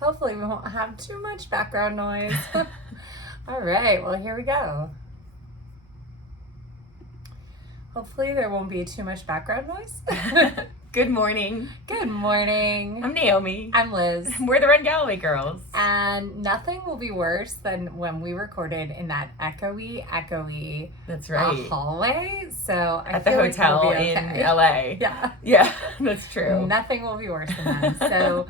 Hopefully we won't have too much background noise. All right, well, here we go. Hopefully there won't be too much background noise. Good morning. Good morning. I'm Naomi. I'm Liz. We're the Red Galloway girls. And nothing will be worse than when we recorded in that echoey That's right. hallway. So I At the feel like hotel it'll be in okay. LA. Yeah. Yeah, that's true. Nothing will be worse than that. So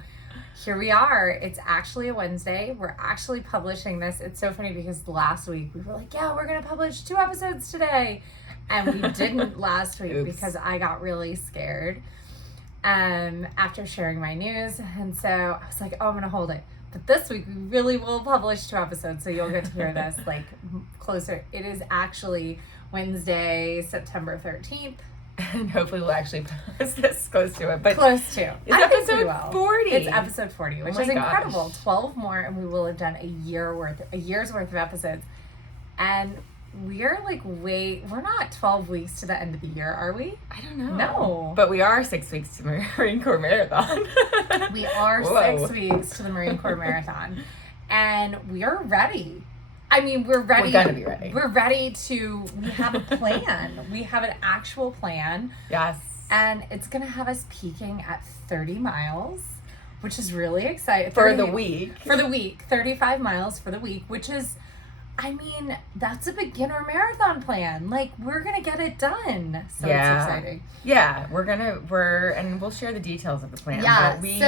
here we are. It's actually a Wednesday. We're actually publishing this. It's so funny because last week we were like, yeah, we're going to publish 2 episodes today. And we didn't last week Oops. because I got really scared after sharing my news. And so I was like, oh, I'm going to hold it. But this week we really will publish 2 episodes. So you'll get to hear this like closer. It is actually Wednesday, September 13th. And hopefully we'll actually post this close to it. But Close to. It's episode 40. It's episode 40, which Oh my is incredible. gosh. 12 more, and we will have done a year's worth of episodes. And we're like, we're not 12 weeks to the end of the year, are we? I don't know. No. But we are 6 weeks to Marine Corps Marathon. We are Whoa. 6 weeks to the Marine Corps Marathon. And we are ready. I mean, we're ready. We're gonna be ready. We're ready we have a plan. We have an actual plan. Yes. And it's going to have us peaking at 30 miles, which is really exciting. For the week. For the week. 35 miles for the week, which is, I mean, that's a beginner marathon plan. Like, we're going to get it done. So it's exciting. Yeah, and we'll share the details of the plan. Yeah, But we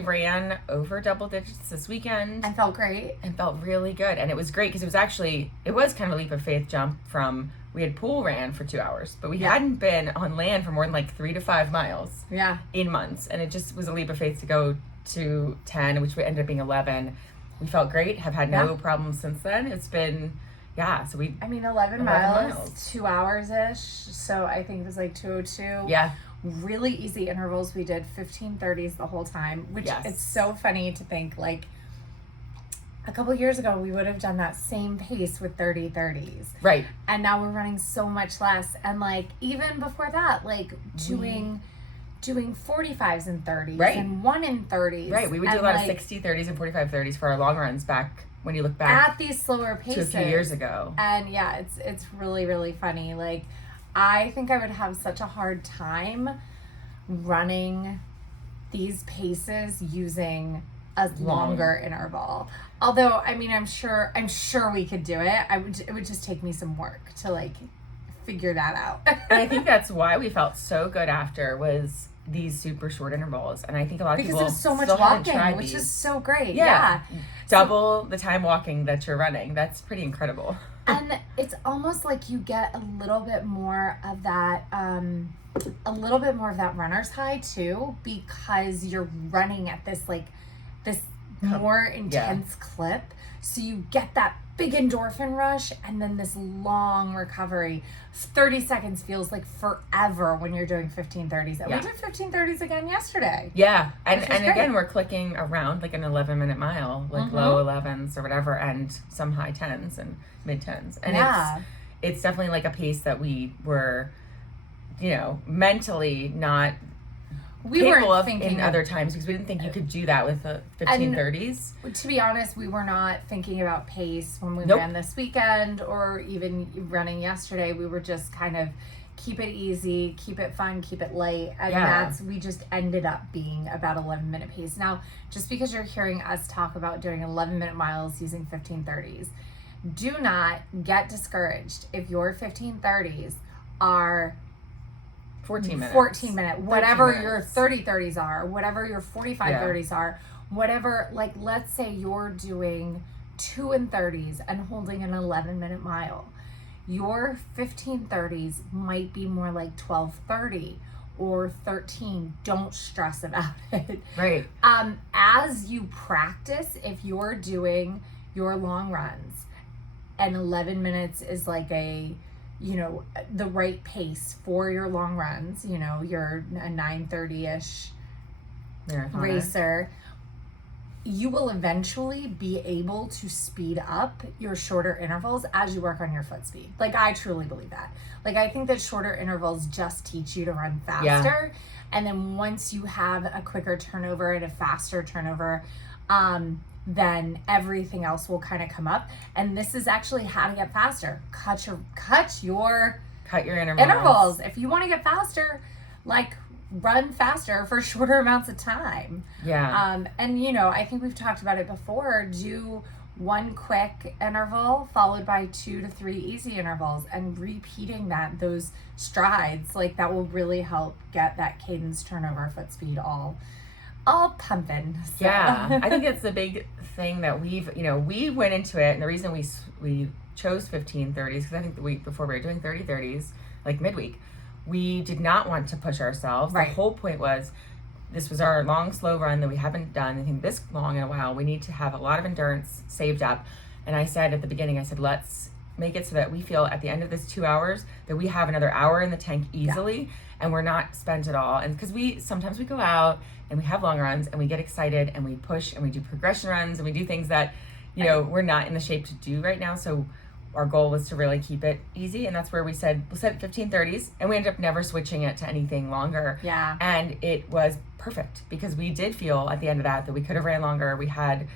ran over double digits this weekend. I felt great. And felt really good. And it was great because it was kind of a leap of faith jump from, we had pool ran for 2 hours, but we hadn't been on land for more than like 3 to 5 miles in months. And it just was a leap of faith to go to 10, which ended up being 11. We felt great, have had no problems since then. It's been, so 11 miles, 2 hours-ish. So I think it was like 2:02. Yeah. Really easy intervals. We did 15:30s the whole time, which it's so funny to think like a couple years ago we would have done that same pace with 30:30s. Right. And now we're running so much less. And like even before that, like doing 45s and 30s and 1 in 30s. Right. We would do a lot of 60-30s and 45-30s for our long runs back when you look back at these slower paces to a few years ago. And it's really, really funny. Like I think I would have such a hard time running these paces using a longer interval. Although, I mean, I'm sure we could do it. It would just take me some work to like figure that out. And I think that's why we felt so good after was these super short intervals. And I think a lot of people because there's so much still haven't walking, tried which these. is so great. Yeah. Double the time walking that you're running. That's pretty incredible. And it's almost like you get a little bit more of that runner's high too, because you're running at this more intense clip. So you get that big endorphin rush and then this long recovery. 30 seconds feels like forever when you're doing 15:30s. And we did 15:30s again yesterday. Yeah. And great. again, we're clicking around like an 11-minute mile, like low 11s or whatever, and some high 10s and mid 10s. And it's definitely like a pace that we were, mentally not capable of in other times, because we didn't think you could do that with the 15:30s. To be honest, we were not thinking about pace when we ran this weekend or even running yesterday. We were just kind of keep it easy, keep it fun, keep it light. And we just ended up being about 11-minute pace. Now, just because you're hearing us talk about doing 11-minute miles using 15:30s, do not get discouraged if your 15:30s are 14 minute, whatever your 30:30s are, whatever your 45:30s are, whatever, like let's say you're doing 2 in 30s and holding an 11-minute mile. Your 15:30s might be more like 12:30 or 13. Don't stress about it. Right. As you practice, if you're doing your long runs and 11 minutes is like the right pace for your long runs, you're a 9:30-ish racer. you will eventually be able to speed up your shorter intervals as you work on your foot speed. Like, I truly believe that. Like, I think that shorter intervals just teach you to run faster. And then once you have a quicker turnover and a faster turnover, then everything else will kind of come up. And this is actually how to get faster. Cut your intervals. If you want to get faster, like, run faster for shorter amounts of time. Yeah. And you know, I think we've talked about it before. Do one quick interval followed by 2 to 3 easy intervals, and repeating those strides, like, that will really help get that cadence, turnover, foot speed all pumping. So. Yeah. I think it's the big thing that we went into it, and the reason we chose 15:30s, because I think the week before we were doing 30:30s, like midweek, we did not want to push ourselves. Right. The whole point was, this was our long, slow run that we haven't done anything this long in a while. We need to have a lot of endurance saved up. And I said at the beginning, let's make it so that we feel at the end of this 2 hours that we have another hour in the tank easily, and we're not spent at all. And because sometimes we go out and we have long runs and we get excited and we push and we do progression runs and we do things that, we're not in the shape to do right now. So our goal was to really keep it easy, and that's where we'll set 15:30s, and we ended up never switching it to anything longer. Yeah. And it was perfect, because we did feel at the end of that we could have ran longer. We had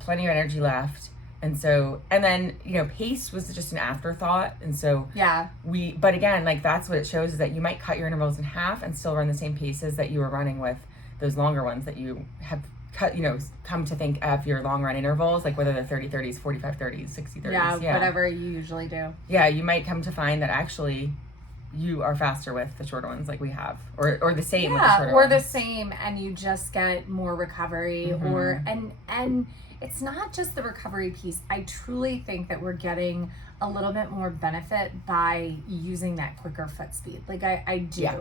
plenty of energy left. And then, pace was just an afterthought. And so but again, like, that's what it shows, is that you might cut your intervals in half and still run the same paces that you were running with those longer ones that you have cut, come to think of your long run intervals, like whether they're 30:30s, 45:30s, 60:30s. Yeah, whatever you usually do. Yeah, you might come to find that actually you are faster with the shorter ones, like we have, or the same with the shorter ones. Yeah, or the same, and you just get more recovery, and it's not just the recovery piece. I truly think that we're getting a little bit more benefit by using that quicker foot speed. Like, I do. Yeah.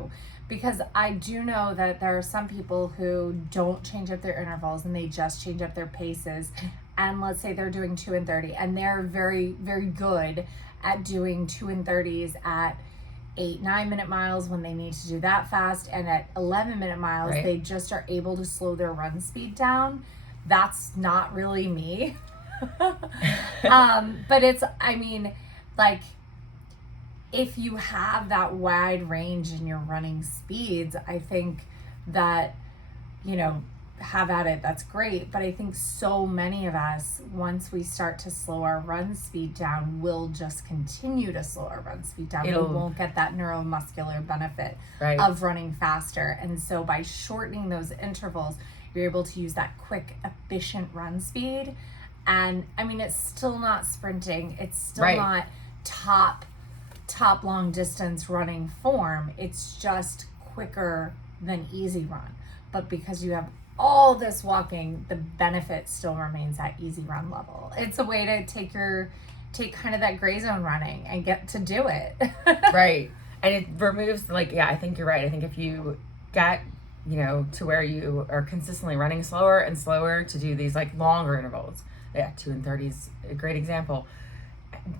Because I do know that there are some people who don't change up their intervals and they just change up their paces. And let's say they're doing 2 and 30, and they're very, very good at doing 2 and 30s at 8-9 minute miles when they need to do that fast. And at 11-minute miles, they just are able to slow their run speed down. That's not really me. But if you have that wide range in your running speeds, I think that, have at it, that's great. But I think so many of us, once we start to slow our run speed down, will just continue to slow our run speed down. We won't get that neuromuscular benefit of running faster. And so by shortening those intervals, you're able to use that quick, efficient run speed. And it's still not sprinting. It's still not top long distance running form. It's just quicker than easy run. But because you have all this walking, the benefit still remains at easy run level. It's a way to take kind of that gray zone running and get to do it. Right. And it removes, I think you're right. I think if you get, to where you are consistently running slower and slower to do these longer intervals. 2 and 30 is a great example.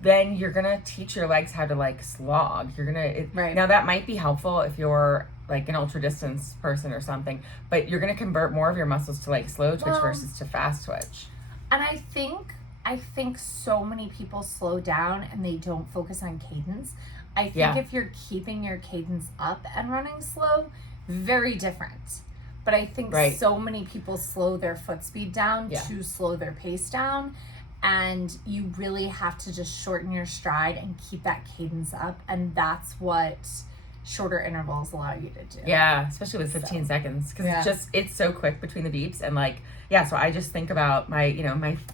Then you're going to teach your legs how to slog. You're going to, now that might be helpful if you're an ultra distance person or something, but you're going to convert more of your muscles to slow twitch versus to fast twitch. And I think so many people slow down and they don't focus on cadence. I think if you're keeping your cadence up and running slow, very different. But I think so many people slow their foot speed down to slow their pace down. And you really have to just shorten your stride and keep that cadence up. And that's what shorter intervals allow you to do. Yeah, especially with 15 seconds. Because it's so quick between the beeps. And so I just think about my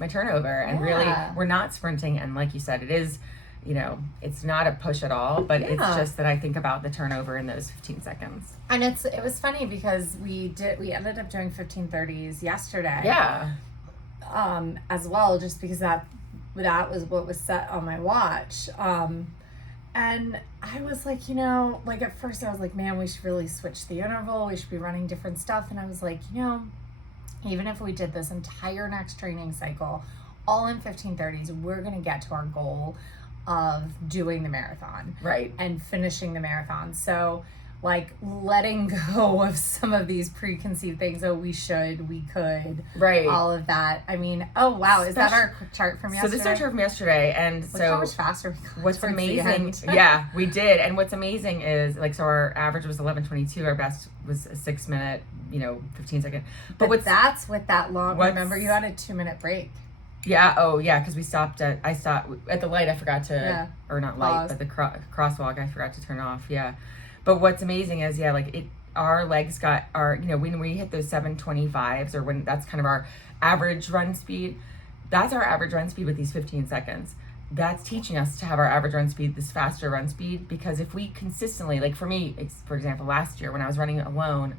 turnover. And really, we're not sprinting. And like you said, it is, it's not a push at all. But it's just that I think about the turnover in those 15 seconds. And it was funny because we ended up doing 15:30s yesterday. Yeah. As well, just because that was what was set on my watch. And I was at first I was like, man, we should really switch the interval. We should be running different stuff. And I was like, even if we did this entire next training cycle, all in 15:30s, we're going to get to our goal of doing the marathon. Right. And finishing the marathon. So like letting go of some of these preconceived things. Oh, we should, we could, right? All of that. I mean, oh wow, is that our chart from yesterday? So this is our chart from yesterday, and look how much faster we got. What's amazing? Yeah, we did. And what's amazing is so our average was 11:22. Our best was a 6 minute, 15 second. But that's with that long. Remember, you had a 2 minute break. Yeah. Oh, yeah. Because I stopped at the light. I forgot to, or not light, but the crosswalk. I forgot to turn off. Yeah. But what's amazing is, our legs got when we hit those 7:25s, or when that's kind of our average run speed. That's our average run speed with these 15 seconds. That's teaching us to have our average run speed, this faster run speed, because if we consistently, like for me, for example, last year when I was running alone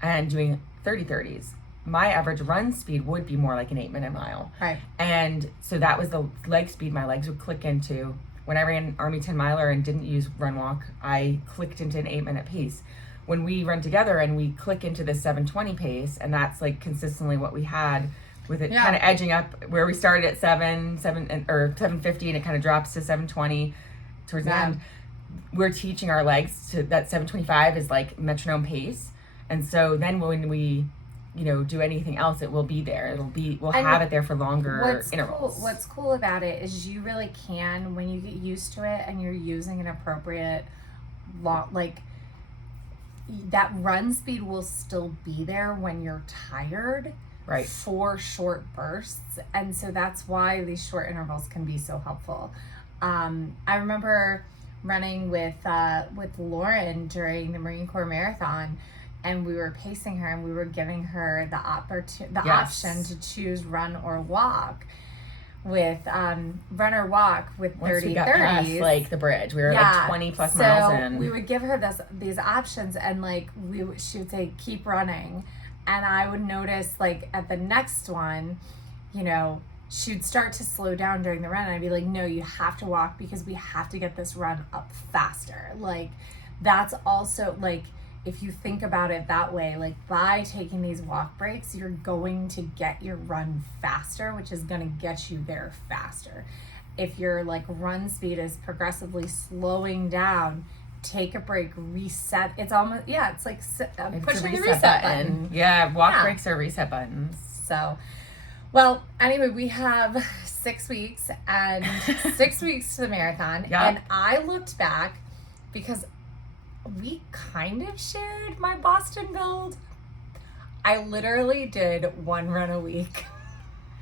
and doing 30-30s, my average run speed would be more like an 8 minute mile. Right. And so that was the leg speed my legs would click into. When I ran Army 10 miler and didn't use run walk, I clicked into an 8 minute pace. When we run together and we click into the 7:20 pace, and that's like consistently what we had with it kind of edging up where we started at 7:50 and it kind of drops to 7:20 towards the end. We're teaching our legs to that 7:25 is like metronome pace. And so then when we do anything else, it will be there. We'll have it there for longer intervals. What's cool about it is you really can, when you get used to it and you're using an appropriate that run speed will still be there when you're tired. Right. For short bursts. And so that's why these short intervals can be so helpful. I remember running with Lauren during the Marine Corps Marathon, and we were pacing her and we were giving her the option to choose run or walk with run or walk with 30-30s. Once we got past the bridge, we were 20 plus miles in. So we would give her these options, and she would say keep running, and I would notice at the next one, she'd start to slow down during the run, and I'd be like, no, you have to walk because we have to get this run up faster. That's also if you think about it that way, by taking these walk breaks, you're going to get your run faster, which is going to get you there faster. If your run speed is progressively slowing down, take a break, reset. It's almost, it's like pushing the reset button. Yeah, walk breaks are reset buttons. So, well, anyway, we have 6 weeks and 6 weeks to the marathon. Yep. And I looked back because we kind of shared my Boston build. I literally did one run a week.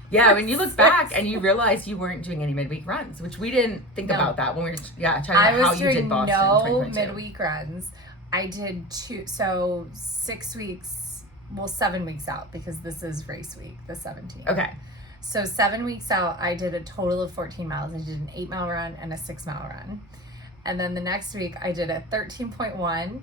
Yeah, when you look back and you realize you weren't doing any midweek runs, which we didn't think about that when we were trying to how you did Boston. I was doing no midweek runs. I did 6 weeks, 7 weeks out, because this is race week, the 17th. Okay. So 7 weeks out, I did a total of 14 miles. I did an 8 mile run and a 6 mile run. And then the next week, I did a 13.1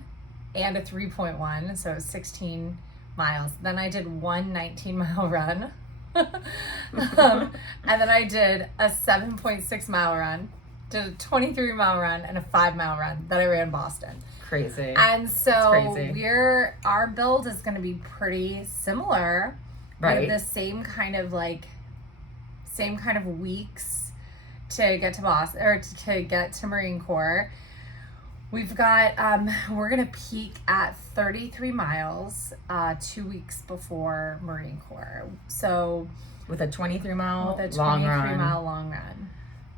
and a 3.1, so 16 miles. Then I did one 19-mile run. And then I did a 7.6 mile run, did a 23-mile run, and a 5-mile run that I ran Boston. Crazy. And so our build is going to be pretty similar. Right. We have the same kind of weeks to get to Boston, or to get to Marine Corps. We've got we're gonna peak at 33 miles 2 weeks before Marine Corps, so with a 23-mile long run.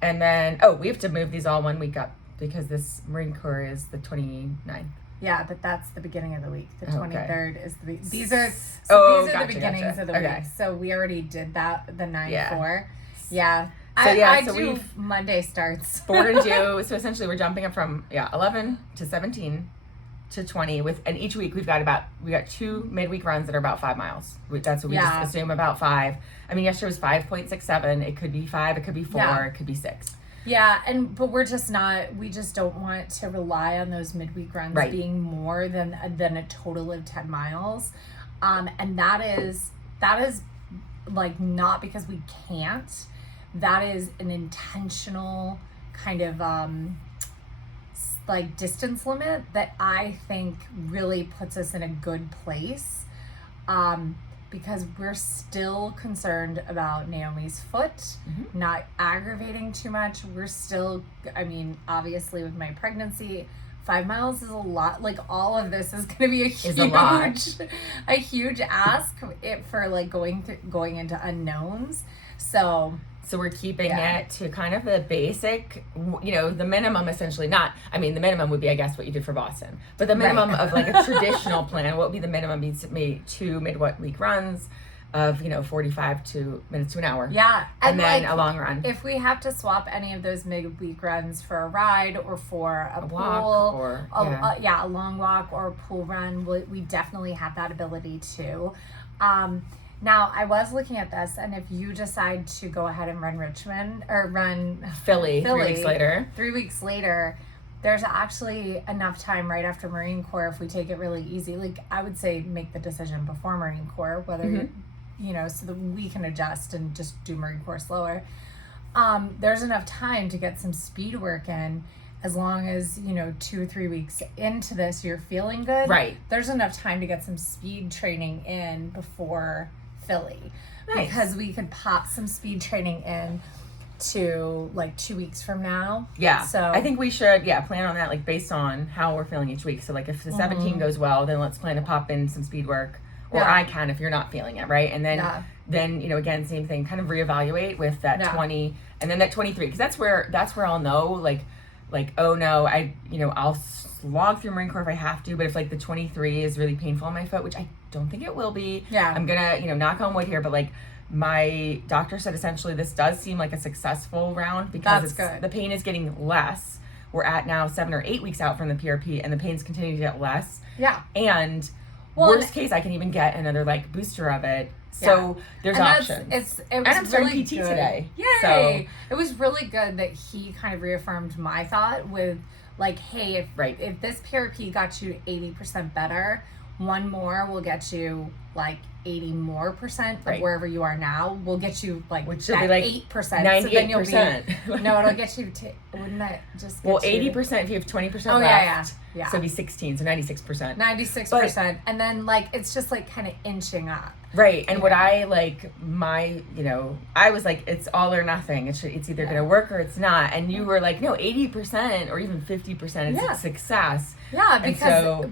And then we have to move these all 1 week up because this Marine Corps is the 29th. Yeah, but that's the beginning of the week. The 23rd is the week. These are the beginnings of the week. So we already did that, the 9-4. Yeah. I do Monday starts. We're going to do, so essentially we're jumping up from 11 to 17 to 20 and each week we got 2 midweek runs that are about 5 miles. That's what we just assume, about 5. I mean, yesterday was 5.67. It could be 5, it could be 4, it could be 6. Yeah, but we just don't want to rely on those midweek runs being more than a total of 10 miles. And that is not because we can't. That is an intentional kind of distance limit that I think really puts us in a good place, because we're still concerned about Naomi's foot not aggravating too much. We're still, obviously with my pregnancy, 5 miles is a lot. Like, all of this is going to be a huge ask for like going into unknowns. So we're keeping it to kind of the basic, the minimum essentially. The minimum would be, I guess, what you did for Boston. But the minimum of like a traditional plan, what would be the minimum? Be 2 midweek runs of 45 minutes to an hour. Yeah. And then like, a long run. If we have to swap any of those midweek runs for a ride or for a pool, walk or a long walk or a pool run, we definitely have that ability too. Now, I was looking at this, and if you decide to go ahead and run Richmond or run Philly 3 weeks later, there's actually enough time right after Marine Corps if we take it really easy. Like, I would say make the decision before Marine Corps, whether so that we can adjust and just do Marine Corps slower. There's enough time to get some speed work in. As long as, 2 or 3 weeks into this, you're feeling good. Right. There's enough time to get some speed training in before Philly. Nice. Because we could pop some speed training in to like 2 weeks from now. Yeah. So I think we should, plan on that, like based on how we're feeling each week. So like if the 17 goes well, then let's plan to pop in some speed work. Or I can if you're not feeling it, right? And then again, same thing, kind of reevaluate with that 20 and then that 23. Because that's where I'll know, like, oh no, I'll slog through Marine Corps if I have to, but if like the 23 is really painful on my foot, which I don't think it will be, I'm gonna, knock on wood here, but like my doctor said essentially this does seem like a successful round because the pain is getting less. We're at now 7 or 8 weeks out from the PRP and the pain's continuing to get less. Yeah. And worst case, I can even get another like booster of it. So there's options. And I'm starting PT today. Yay! So it was really good that he kind of reaffirmed my thought with like, hey, if this PRP got you 80% better, one more will get you like 80% more of wherever you are now. We'll get you like which will be like 8%. 98%. So then you'll be, no, it'll get you to, wouldn't that just get 80% if you have 20% left. Yeah. So it'd be 16, so 96%. 96%. And then like it's just like kind of inching up. Right. And what I like I was like, it's all or nothing. It's either going to work or it's not. And you were like, no, 80% or even 50% is a success. Yeah, because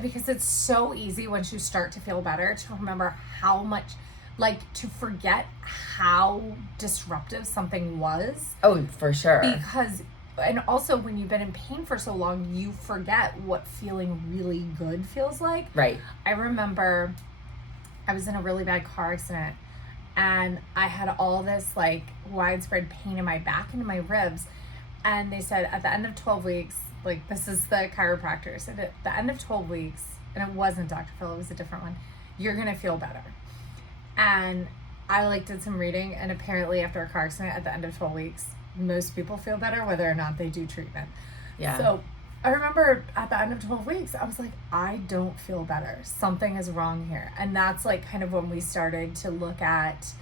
because it's so easy once you start to feel better to remember how much, like, to forget how disruptive something was. Oh, for sure. Because, and also when you've been in pain for so long, you forget what feeling really good feels like. Right. I remember I was in a really bad car accident and I had all this like widespread pain in my back and in my ribs. And they said at the end of 12 weeks, like, this is the chiropractor said at the end of 12 weeks, and it wasn't Dr. Phil, it was a different one, you're going to feel better. And I like did some reading, and apparently after a car accident at the end of 12 weeks, most people feel better whether or not they do treatment. Yeah. So I remember at the end of 12 weeks, I was like, I don't feel better. Something is wrong here. And that's like kind of when we started to look at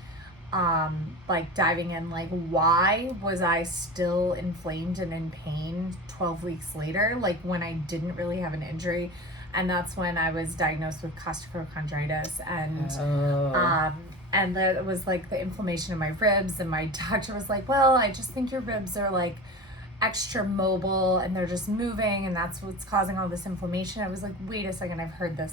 like diving in, like, why was I still inflamed and in pain 12 weeks later, like when I didn't really have an injury. And that's when I was diagnosed with costochondritis and there was like the inflammation in my ribs, and my doctor was like, well, I just think your ribs are like extra mobile and they're just moving and that's what's causing all this inflammation. I was like, wait a second, I've heard this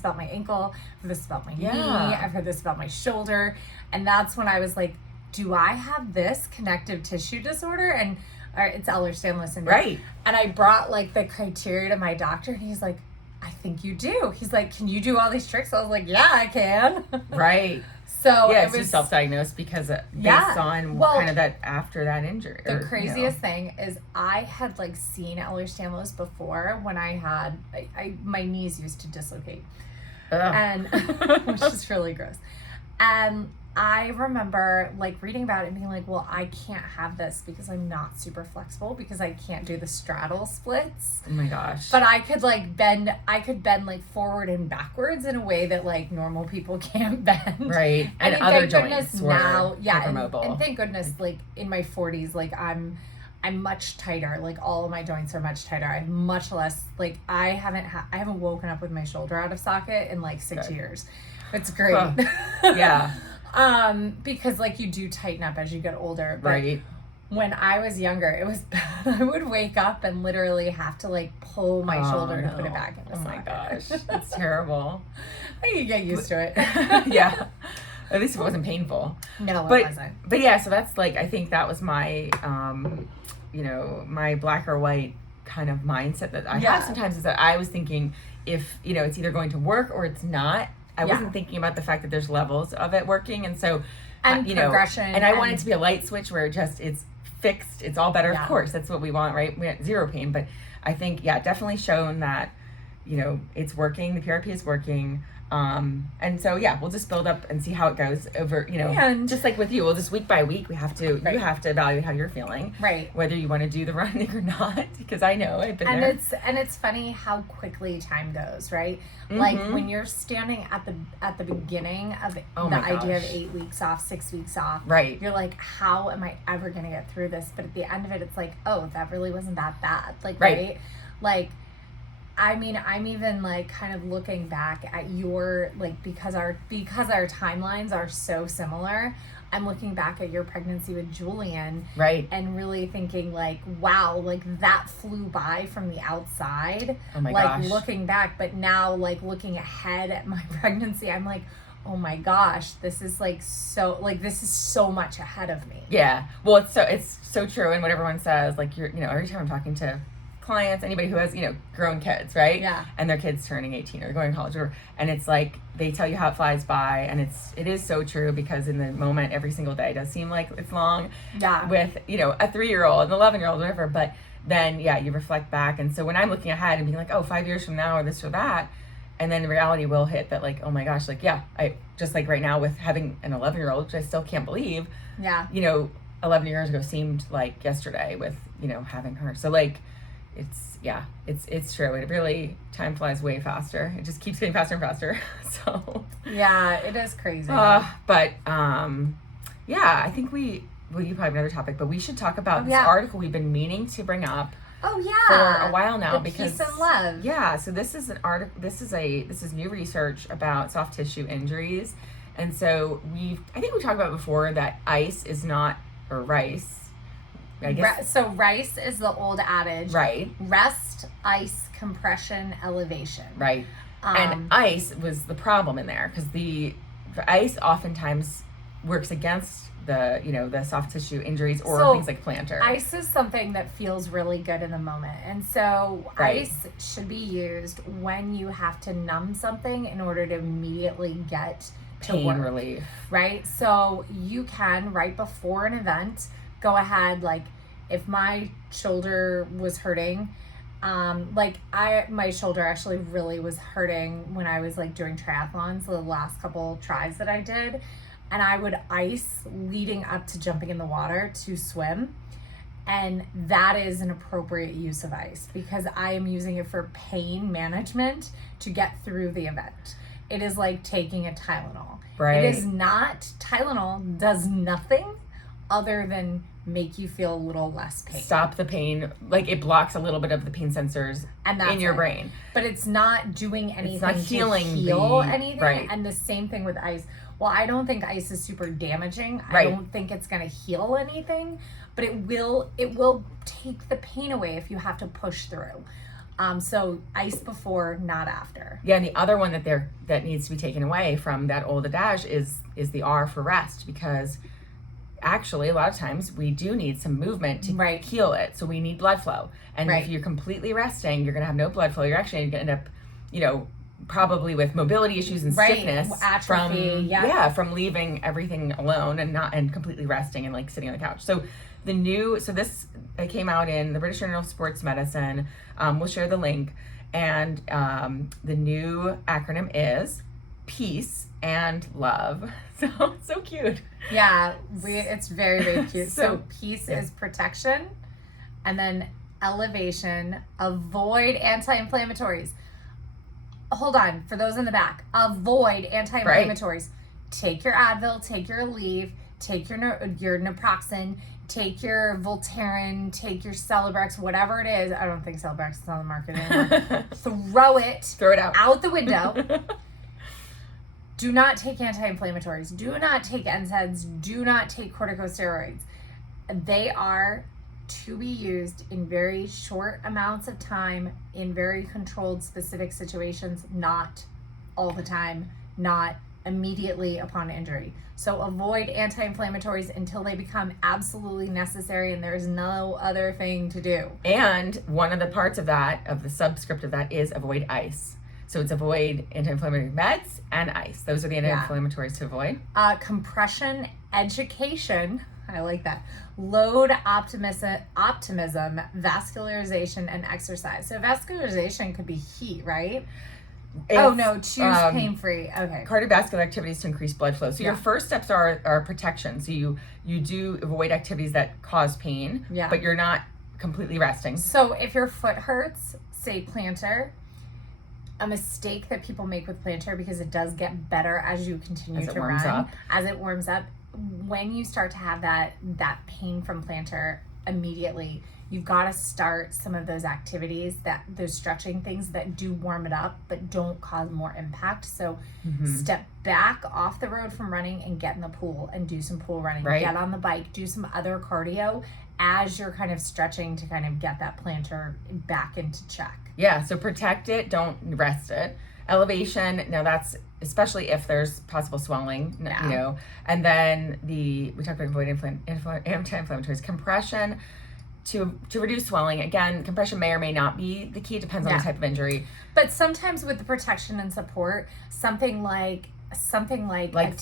about my ankle, I've heard this about my knee, I've heard this about my shoulder. And that's when I was like, do I have this connective tissue disorder? And it's Ehlers-Danlos syndrome. Right. And I brought like the criteria to my doctor and he's like, I think you do. He's like, can you do all these tricks? I was like, yeah, I can. Right. So it was self-diagnosed because based on kind of that after that injury. The craziest thing is I had like seen Ehlers-Danlos before when I had my knees used to dislocate, and which is really gross. And I remember like reading about it and being like, well, I can't have this because I'm not super flexible because I can't do the straddle splits. Oh my gosh. But I could bend like forward and backwards in a way that like normal people can't bend. Right. And other joints were hypermobile. And thank goodness, like in my 40s, like I'm much tighter. Like all of my joints are much tighter. I have much less, like I haven't woken up with my shoulder out of socket in like 6 years. It's great. Yeah. Because like you do tighten up as you get older. But right. when I was younger, it was bad. I would wake up and literally have to like pull my shoulder to put it back in the socket. Oh my gosh, that's terrible. I could get used to it. Yeah. At least it wasn't painful. No, it wasn't. But yeah, so that's like, I think that was my, my black or white kind of mindset that I have sometimes, is that I was thinking if, it's either going to work or it's not. I wasn't thinking about the fact that there's levels of it working. And so, and progression. And I want it to be a light switch where it's fixed. It's all better. Yeah. Of course, that's what we want, right? We want zero pain. But I think, definitely shown that, it's working. The PRP is working. And so, we'll just build up and see how it goes over, and just like with you, we'll just week by week, you have to evaluate how you're feeling, right? Whether you want to do the running or not, because I know I've been there. It's funny how quickly time goes, right? Mm-hmm. Like when you're standing at the beginning of the idea of 8 weeks off, 6 weeks off, right? You're like, how am I ever going to get through this? But at the end of it, it's like, oh, that really wasn't that bad. Like, right? Like, I mean, I'm even like kind of looking back at your, like, because our timelines are so similar, I'm looking back at your pregnancy with Julian, right? And really thinking like, wow, like that flew by from the outside. Oh my gosh. Like looking back, but now like looking ahead at my pregnancy, I'm like, oh my gosh, this is so much ahead of me. Yeah. Well, it's so true. And what everyone says, like, every time I'm talking to clients, anybody who has, grown kids, right? Yeah. And their kids turning 18 or going to college, and it's like, they tell you how it flies by, and it is so true, because in the moment, every single day does seem like it's long. Yeah. With, a 3-year-old, an 11-year-old, whatever, but then, you reflect back, and so when I'm looking ahead and being like, oh, 5 years from now, or this or that, and then the reality will hit that, like, oh my gosh, like, I just like right now with having an 11-year-old, which I still can't believe, 11 years ago seemed like yesterday with, having her. So like, it's true. It really, time flies way faster. It just keeps getting faster and faster. So yeah, it is crazy. But I think you probably have another topic, but we should talk about this article we've been meaning to bring up. Oh yeah, for a while now, because peace and love. Yeah, so this is an article. This is new research about soft tissue injuries, and so I think we talked about before that ice is not, or rice. I guess. So rice is the old adage. Right. Rest, ice, compression, elevation. Right. And ice was the problem in there, because the ice oftentimes works against the soft tissue injuries or things like plantar. Ice is something that feels really good in the moment. And so ice should be used when you have to numb something in order to immediately get to pain relief. Right? So you can, right before an event, go ahead, like if my shoulder was hurting, my shoulder actually really was hurting when I was like doing triathlons, the last couple tries that I did, and I would ice leading up to jumping in the water to swim. And that is an appropriate use of ice, because I am using it for pain management to get through the event. It is like taking a Tylenol. Right. It is not, Tylenol does nothing other than make you feel a little less pain. Stop the pain. Like, it blocks a little bit of the pain sensors in your brain. But it's not doing anything it's not healing to heal anything. Right. And the same thing with ice. Well, I don't think ice is super damaging. Right. I don't think it's going to heal anything, but it will take the pain away if you have to push through. So ice before, not after. Yeah, and the other one that needs to be taken away from that old adage is the R for rest, because actually a lot of times we do need some movement to heal it. So we need blood flow. And if you're completely resting, you're going to have no blood flow. You're actually going to end up, probably with mobility issues and stiffness atrophy, from leaving everything alone and completely resting and like sitting on the couch. So this came out in the British Journal of Sports Medicine. We'll share the link, and the new acronym is peace and love. So cute. Yeah, it's very, very cute. So peace is protection, and then elevation, avoid anti-inflammatories. Hold on, for those in the back, avoid anti-inflammatories. Take your Advil, take your Aleve, take your naproxen, take your Voltaren, take your Celebrex, whatever it is. I don't think Celebrex is on the market anymore. Throw it out the window. Do not take anti-inflammatories. Do not take NSAIDs. Do not take corticosteroids. they are to be used in very short amounts of time in very controlled specific situations, not all the time, not immediately upon injury. So avoid anti-inflammatories until they become absolutely necessary and there's no other thing to do. And one of the parts of that, of the subscript of that, is avoid ice. So it's avoid anti-inflammatory meds and ice. Those are the anti-inflammatories to avoid. Compression education, I like that. Load optimism, vascularization, and exercise. So vascularization could be heat, right? Choose pain-free. Okay. Cardiovascular activities to increase blood flow. So your first steps are protection. So you do avoid activities that cause pain, but you're not completely resting. So if your foot hurts, say plantar, a mistake that people make with plantar, because it does get better as you continue to run, as it warms up, when you start to have that pain from plantar immediately, you've got to start some of those activities, those stretching things that do warm it up but don't cause more impact. So step back off the road from running and get in the pool and do some pool running. Get on the bike, do some other cardio as you're kind of stretching to kind of get that plantar back into check. Yeah, so protect it, don't rest it. Elevation, now that's especially if there's possible swelling, you know. And then we talked about avoid anti-inflammatories. Compression to reduce swelling. Again, compression may or may not be the key. It depends on the type of injury. But sometimes with the protection and support, something like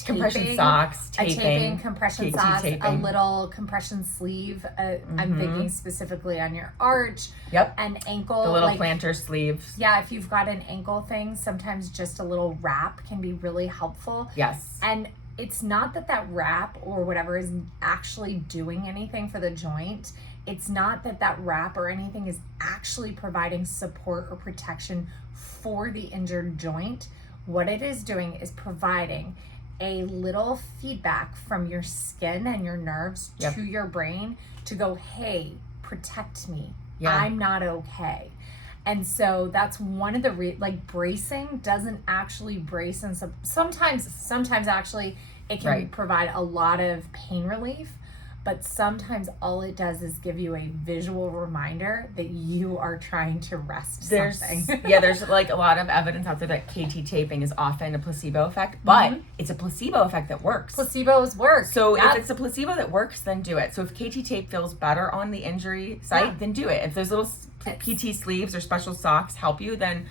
compression socks, taping, compression KT socks, taping. a little compression sleeve. I'm thinking specifically on your arch. Yep. An ankle. The little plantar sleeves. Yeah, if you've got an ankle thing, sometimes just a little wrap can be really helpful. Yes. And it's not that wrap or whatever is actually doing anything for the joint. It's not that wrap or anything is actually providing support or protection for the injured joint. What it is doing is providing a little feedback from your skin and your nerves to your brain to go, hey, protect me. I'm not okay. And so that's one of the bracing doesn't actually brace, and sometimes actually it can provide a lot of pain relief. But sometimes all it does is give you a visual reminder that you are trying to rest something. There's like a lot of evidence out there that KT taping is often a placebo effect, but it's a placebo effect that works. Placebos work. So if it's a placebo that works, then do it. So if KT tape feels better on the injury site, then do it. If those little PT sleeves or special socks help you, then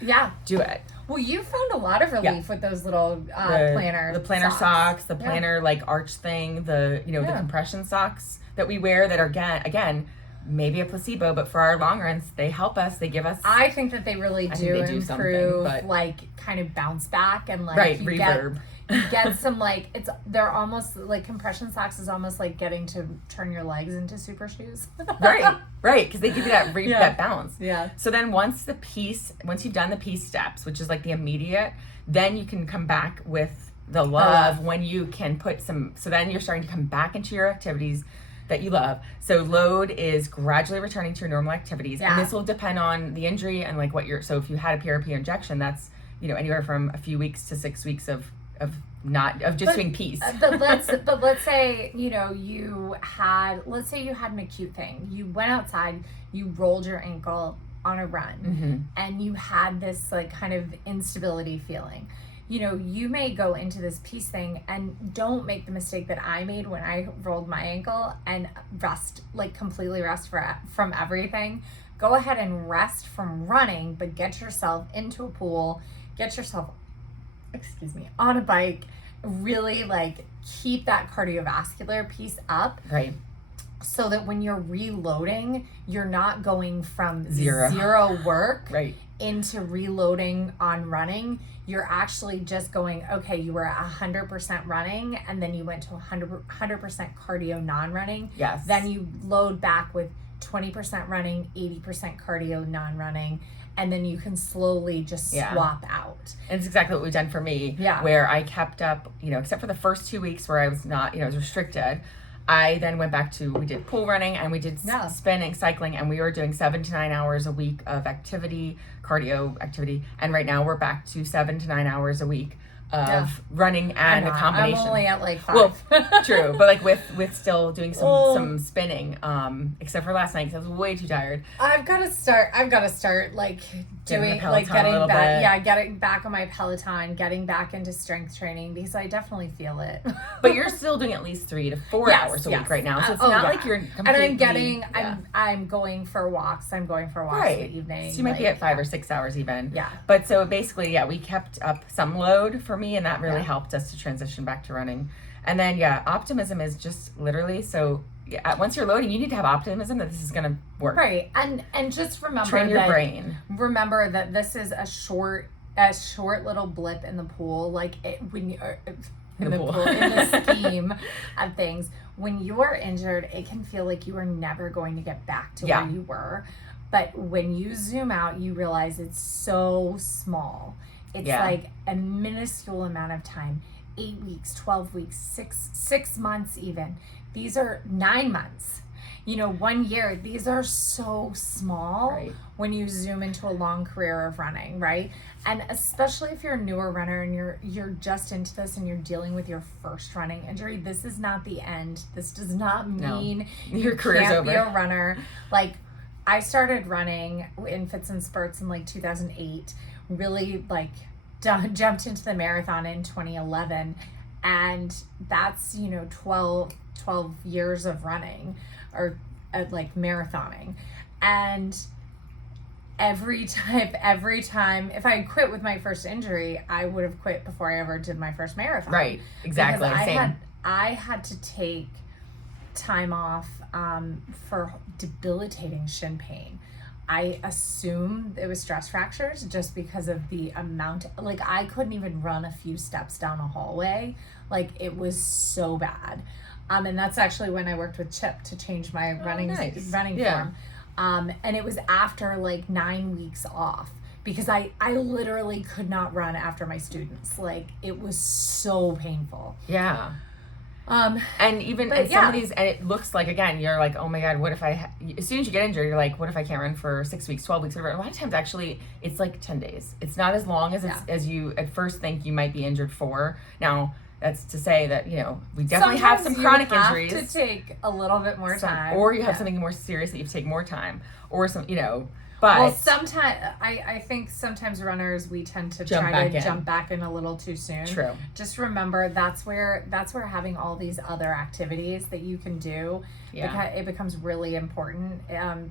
do it. Well, you found a lot of relief with those little plantar socks, the plantar like arch thing, the compression socks that we wear that are again maybe a placebo, but for our long runs they help us. They give us. I think that they really do improve, kind of bounce back and reverb. Get some they're almost like compression socks is almost like getting to turn your legs into super shoes. right, because they give you that balance. Yeah. So then once you've done the peace steps, which is like the immediate, then you can come back with the love when you can put some. So then you're starting to come back into your activities that you love. So load is gradually returning to your normal activities, and this will depend on the injury and like what you're. So if you had a PRP injection, that's anywhere from a few weeks to 6 weeks of doing peace. But let's say you had an acute thing. You went outside, you rolled your ankle on a run, and you had this kind of instability feeling. You may go into this peace thing and don't make the mistake that I made when I rolled my ankle and completely rest from everything. Go ahead and rest from running, but get yourself into a pool, get yourself on a bike, really keep that cardiovascular piece up. Right. So that when you're reloading, you're not going from zero work into reloading on running. You're actually just going, okay, you were 100% running and then you went to 100% cardio non-running. Yes. Then you load back with 20% running, 80% cardio non-running. And then you can slowly just swap out. And it's exactly what we've done for me. Yeah. Where I kept up, except for the first 2 weeks where I was not, I was restricted. I then went back we did pool running and we did spinning, cycling, and we were doing 7 to 9 hours a week of activity, cardio activity. And right now we're back to 7 to 9 hours a week of running and a combination. I'm only at like 5. Well, true, but like with still doing some spinning, except for last night because I was way too tired. I've got to start like doing like getting back on my Peloton, getting back into strength training because I definitely feel it. But you're still doing at least 3 to 4 hours a week right now, so it's not like you're completely. And I'm going for walks. I'm going for walks in the evening. So you might be at 5 or 6 hours even. Yeah. But so basically, we kept up some load for me, and that really helped us to transition back to running. And then optimism is just literally so. Yeah, once you're loading, you need to have optimism that this is going to work. Right, and just remember train your brain. Remember that this is a short little blip in the pool. Like when you in the scheme of things, when you're injured, it can feel like you are never going to get back to where you were. But when you zoom out, you realize it's so small. It's like a minuscule amount of time. 8 weeks, 12 weeks, 6 months even. These are 9 months. 1 year. These are so small when you zoom into a long career of running, right? And especially if you're a newer runner and you're just into this and you're dealing with your first running injury, this is not the end. This does not mean your career's over. Be a runner. Like I started running in fits and spurts in like 2008. Really jumped into the marathon in 2011, and that's 12 years of running or like marathoning. And every time if I quit with my first injury, I would have quit before I ever did my first marathon. Right, exactly. I had to take time off for debilitating shin pain. I assumed it was stress fractures just because of the amount. Like I couldn't even run a few steps down a hallway. Like it was so bad. And that's actually when I worked with Chip to change my running form. And it was after like 9 weeks off because I literally could not run after my students. Like it was so painful. Yeah. And even some of these, and it looks like, again, you're like, oh my God, what if as soon as you get injured, you're like, what if I can't run for 6 weeks, 12 weeks, whatever. A lot of times actually it's like 10 days. It's not as long as you at first think you might be injured for. Now that's to say that, we definitely have some chronic injuries. To take a little bit more time. Or you have something more serious that you take more time or some, but. Well, sometimes, I think sometimes runners, we tend to jump back in a little too soon. True. Just remember that's where having all these other activities that you can do, it becomes really important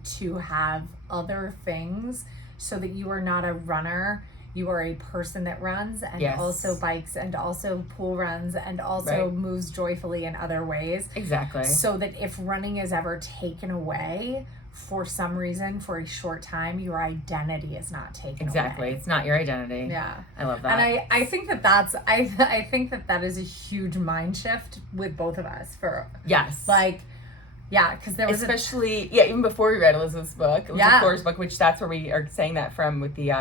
to have other things so that you are not a runner. You are a person that runs and also bikes and also pool runs and also moves joyfully in other ways. Exactly. So that if running is ever taken away for some reason for a short time, your identity is not taken away. It's not your identity. Yeah. I love that. And I think I think that is a huge mind shift with both of us for because there was even before we read Elizabeth's book, Flora's book, which that's where we are saying that from with the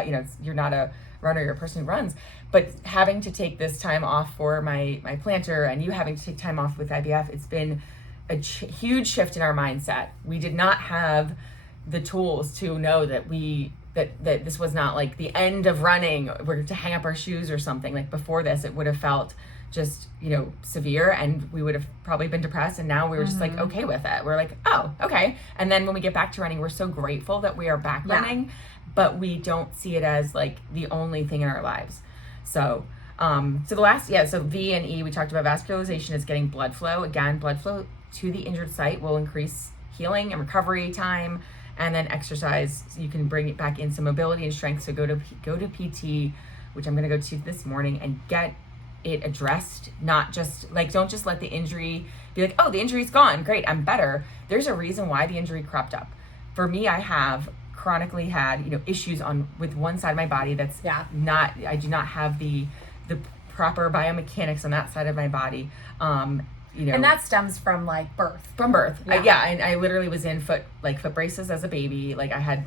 you're not a runner, you're a person who runs, but having to take this time off for my plantar and you having to take time off with IVF, it's been a huge shift in our mindset. We did not have the tools to know that that this was not like the end of running. We're to hang up our shoes or something. Like before this, it would have felt just severe, and we would have probably been depressed. And now we were just like okay with it. We're like, oh, okay. And then when we get back to running, we're so grateful that we are back running, but we don't see it as like the only thing in our lives. So. So V and E, we talked about vascularization is getting blood flow. Again, blood flow to the injured site will increase healing and recovery time, and then exercise, so you can bring it back in some mobility and strength. So go to PT, which I'm going to go to this morning, and get it addressed. Not just like, don't just let the injury be like, oh, the injury's gone, great, I'm better. There's a reason why the injury cropped up. For me, I have chronically had issues with one side of my body that's I do not have the proper biomechanics on that side of my body. And that stems from like birth. From birth. And I literally was in foot braces as a baby. Like I had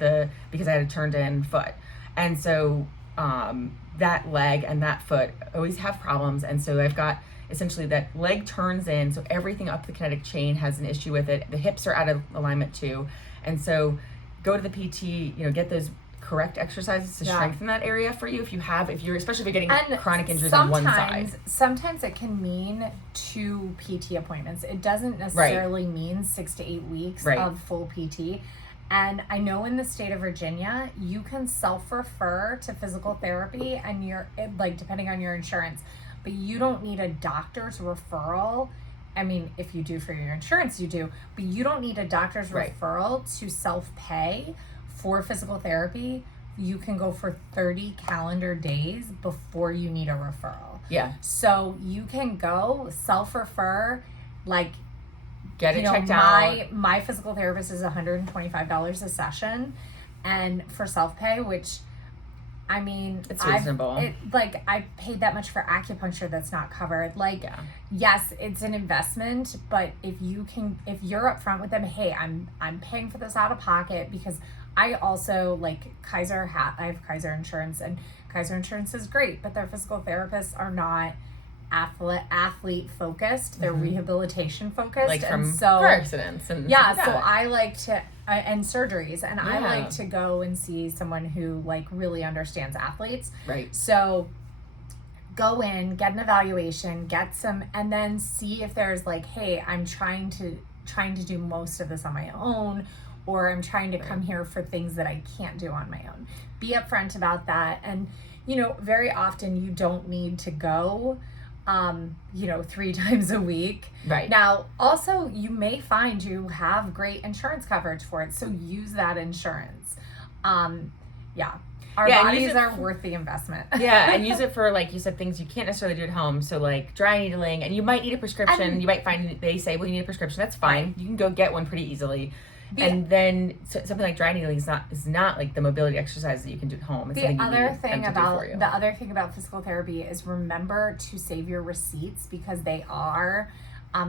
because I had a turned in foot. And so that leg and that foot always have problems. And so I've got essentially that leg turns in. So everything up the kinetic chain has an issue with it. The hips are out of alignment too. And so go to the PT, get those correct exercises to strengthen that area for you if you're especially if you're getting chronic injuries on one side. Sometimes it can mean 2 PT appointments. It doesn't necessarily mean 6 to 8 weeks of full PT. And I know in the state of Virginia, you can self-refer to physical therapy and depending on your insurance, but you don't need a doctor's referral. I mean, if you do for your insurance, you do, but you don't need a doctor's referral to self-pay for physical therapy. You can go for 30 calendar days before you need a referral. Yeah. So you can go self-refer, get it checked out. My physical therapist is $125 a session, and for self-pay, which, I mean, it's reasonable. I paid that much for acupuncture that's not covered. Yes, it's an investment, but if you're upfront with them, hey, I'm paying for this out of pocket because I also I have Kaiser insurance, and Kaiser insurance is great, but their physical therapists are not athlete focused. They're rehabilitation focused, from car accidents and so I like to and surgeries, and I like to go and see someone who really understands athletes. Right. So go in, get an evaluation, get some, and then see if there's hey, I'm trying to do most of this on my own, or I'm trying to come here for things that I can't do on my own. Be upfront about that. And very often you don't need to go 3 times a week. Right. Now, also, you may find you have great insurance coverage for it, so use that insurance. Our bodies are worth the investment. And use it for, like you said, things you can't necessarily do at home. So, dry needling, and you might need a prescription. You might find they say, well, you need a prescription. That's fine. Right. You can go get one pretty easily. And then something like dry needling is not like the mobility exercise that you can do at home. It's the other thing about physical therapy is remember to save your receipts, because they are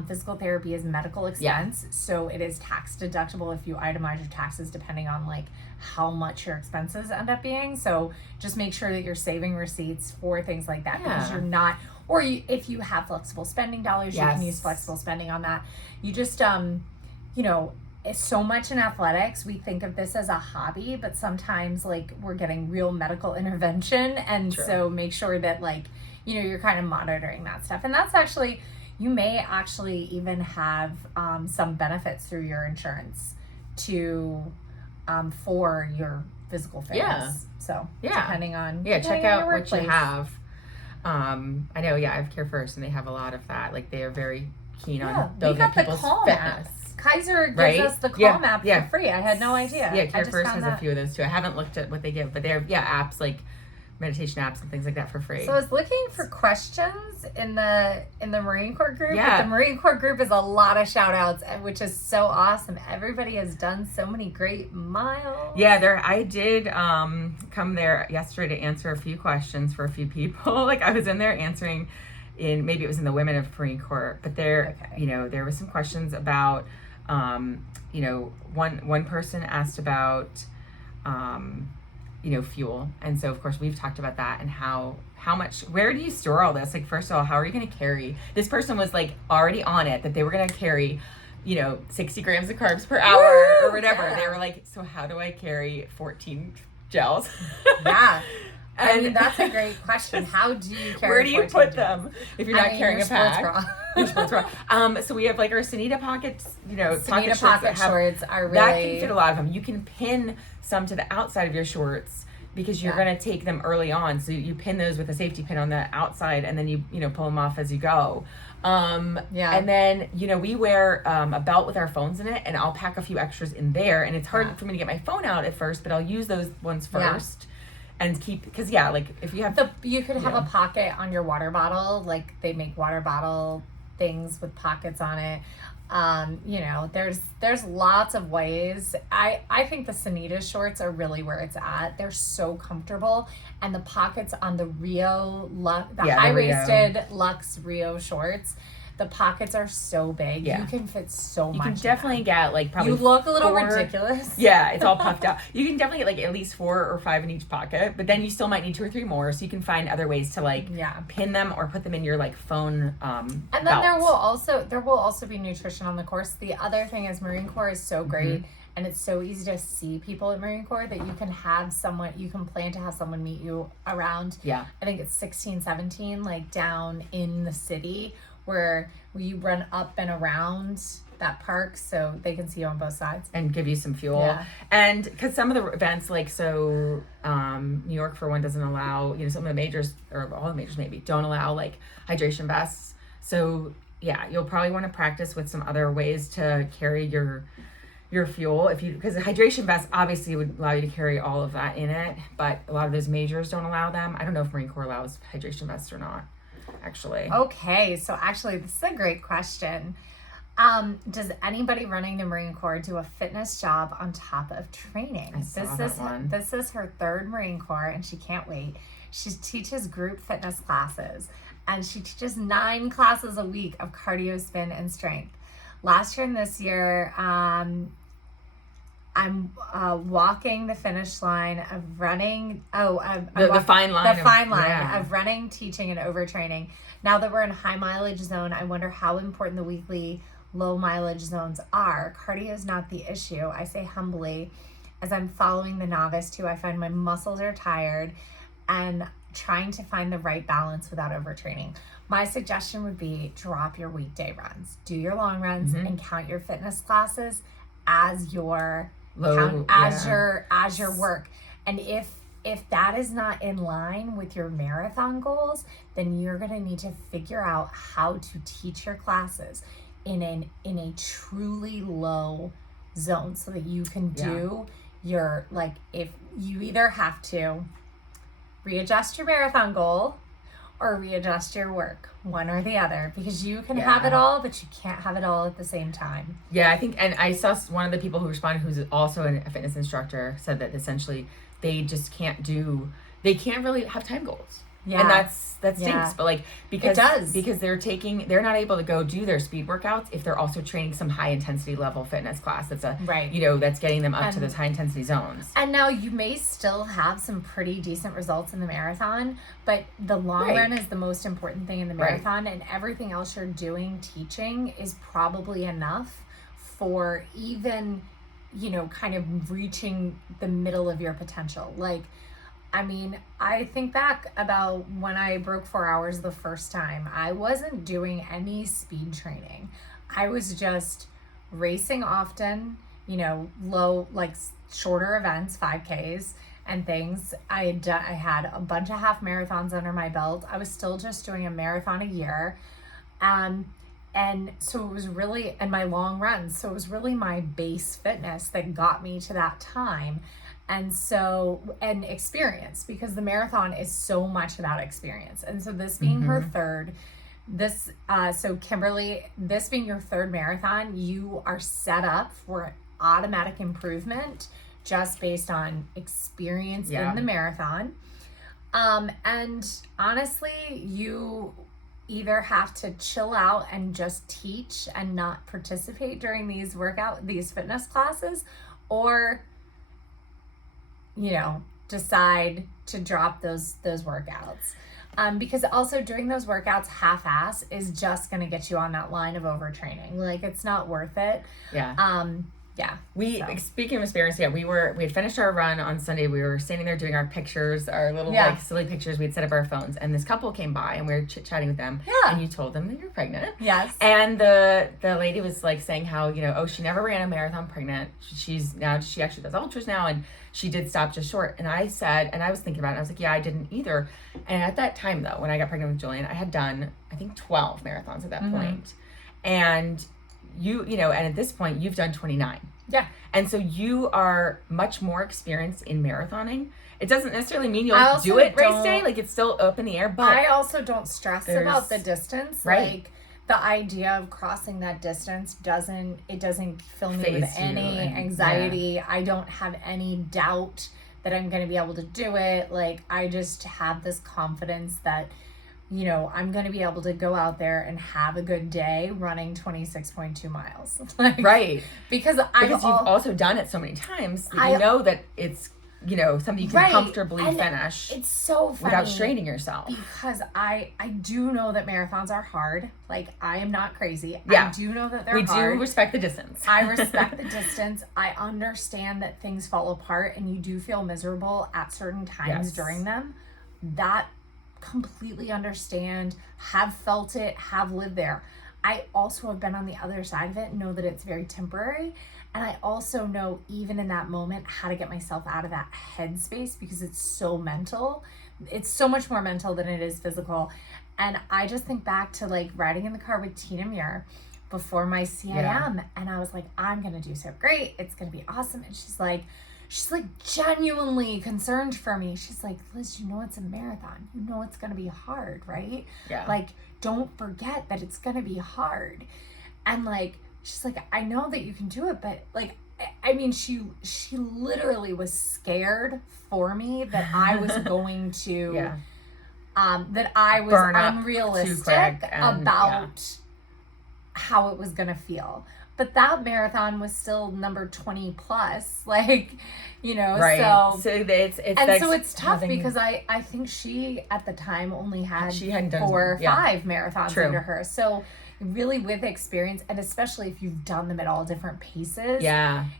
physical therapy is medical expense, so it is tax deductible if you itemize your taxes depending on how much your expenses end up being. So just make sure that you're saving receipts for things like that, because you're not, if you have flexible spending dollars, you can use flexible spending on that. You just it's so much in athletics. We think of this as a hobby, but sometimes we're getting real medical intervention. And so make sure that you're kind of monitoring that stuff. And that's actually, you may actually even have some benefits through your insurance for your physical fitness. Yeah. So depending on, check out what you have. I know, I have Care First, and they have a lot of that. They are very keen on building up people's fitness. Kaiser gives us the Calm app for free. I had no idea. Yeah, Care First has a few of those too. I haven't looked at what they give, but they have apps like meditation apps and things like that for free. So I was looking for questions in the Marine Corps group. But the Marine Corps group is a lot of shout outs, which is so awesome. Everybody has done so many great miles. Yeah, I did come there yesterday to answer a few questions for a few people. I was in there answering maybe it was in the Women of Marine Corps, but there there was some questions about one person asked about fuel, and so of course we've talked about that and how much, where do you store all this? First of all, how are you going to carry? This person was already on it that they were going to carry 60 grams of carbs per hour or whatever. They were so how do I carry 14 gels? I mean, that's a great question. How do you carry? Where do you put them if you're not carrying a pack? Your sports bra. So we have our Sanita pockets. Sanita pocket shorts are really, that can fit a lot of them. You can pin some to the outside of your shorts because you're going to take them early on. So you pin those with a safety pin on the outside, and then you pull them off as you go. And then we wear a belt with our phones in it, and I'll pack a few extras in there. And it's hard for me to get my phone out at first, but I'll use those ones first. Yeah. And keep, because if you have you could have a pocket on your water bottle, they make water bottle things with pockets on it. There's lots of ways. I think the Sanita shorts are really where it's at. They're so comfortable, and the pockets on the high-waisted Luxe Rio shorts, The pockets are so big. Yeah. You can fit so much. You can definitely get like probably you look a little ridiculous. Yeah, it's all puffed out. You can definitely get like at least 4 or 5 in each pocket, but then you still might need 2 or 3 more, so you can find other ways to like pin them or put them in your like phone and then belt. there will also be nutrition on the course. The other thing is Marine Corps is so great. And it's so easy to see people at Marine Corps that you can plan to have someone meet you around, I think it's 16, 17, like down in the city where you run up and around that park so they can see you on both sides. And give you some fuel. Yeah. And because some of the events, like, so New York, for one, doesn't allow, some of the majors, or all the majors maybe, don't allow, like, hydration vests. So, yeah, you'll probably want to practice with some other ways to carry your fuel, because the hydration vest obviously would allow you to carry all of that in it, but a lot of those majors don't allow them. I don't know if Marine Corps allows hydration vests or not, actually. Okay, so actually this is a great question. Does anybody running the Marine Corps do a fitness job on top of training? This is her 3rd Marine Corps, and she can't wait. She teaches group fitness classes, and she teaches 9 classes a week of cardio, spin, and strength. Last year and this year, I'm walking the finish line of running. The fine line. The fine line of running, teaching, and overtraining. Now that we're in high mileage zone, I wonder how important the weekly low mileage zones are. Cardio is not the issue. I say humbly, as I'm following the novice too, I find my muscles are tired and trying to find the right balance without overtraining. My suggestion would be drop your weekday runs. Do your long runs and count your fitness classes as your your work. And if that is not in line with your marathon goals, then you're going to need to figure out how to teach your classes in a truly low zone so that you can do your, like, if you either have to readjust your marathon goal or readjust your work, one or the other, because you can have it all, but you can't have it all at the same time. Yeah, I think, and I saw one of the people who responded, who's also a fitness instructor, said that essentially they just can't really have time goals. Yeah. And that stinks, but like, because they're not able to go do their speed workouts if they're also training some high intensity level fitness class. That's that's getting them up to those high intensity zones. And now you may still have some pretty decent results in the marathon, but the long run is the most important thing in the marathon, and everything else you're doing, teaching, is probably enough for even, kind of reaching the middle of your potential. Like, I mean, I think back about when I broke 4 hours the first time. I wasn't doing any speed training. I was just racing often, low, like shorter events, 5Ks and things. I had a bunch of half marathons under my belt. I was still just doing a marathon a year. And so it was really, and my long runs. So it was really my base fitness that got me to that time. And experience, because the marathon is so much about experience. And so this being her 3rd, so Kimberly, this being your 3rd marathon, you are set up for automatic improvement just based on experience in the marathon. And honestly, you either have to chill out and just teach and not participate during these fitness classes, or decide to drop those workouts. Because also during those workouts, half-ass is just going to get you on that line of overtraining. Like, it's not worth it. Yeah. Speaking of experience, we had finished our run on Sunday. We were standing there doing our pictures, our little like silly pictures we'd set up our phones, and this couple came by and we were chit-chatting with them. Yeah. And you told them that you're pregnant. Yes. And the lady was like saying how, she never ran a marathon pregnant. She actually does ultras now, and she did stop just short. And I said, and I was thinking about it, and I was like, yeah, I didn't either. And at that time though, when I got pregnant with Julian, I had done, I think 12 marathons at that point. And and at this point you've done 29. Yeah. And so you are much more experienced in marathoning. It doesn't necessarily mean you'll do it race day. Like, it's still up in the air, but I also don't stress about the distance. Right. Like, the idea of crossing that distance doesn't fill me with any anxiety. I don't have any doubt that I'm going to be able to do it. Like, I just have this confidence that you know, I'm going to be able to go out there and have a good day running 26.2 miles. Like, right. Because you've also done it so many times that you know that it's, you know, something you can comfortably finish. It's so funny. Without straining yourself. Because I do know that marathons are hard. Like, I am not crazy. Yeah. I do know that they're hard. We do respect the distance. I respect the distance. I understand that things fall apart and you do feel miserable at certain times during them. That completely understand, have felt it, have lived there. I also have been on the other side of it, know that it's very temporary. And I also know, even in that moment, how to get myself out of that headspace, because it's so mental. It's so much more mental than it is physical. And I just think back to like riding in the car with Tina Muir before my CIM. And I was like, I'm going to do so great. It's going to be awesome. And she's like genuinely concerned for me. She's like, Liz, you know it's a marathon. You know it's going to be hard, right? Yeah. Like, don't forget that it's going to be hard. And like, she's like, I know that you can do it, but like, I mean, she literally was scared for me that I was going to, that I was unrealistic about how it was going to feel. But that marathon was still number 20 plus, like, you know, so it's tough because I think she at the time only had 4 or 5 marathons under her. So really, with experience, and especially if you've done them at all different paces,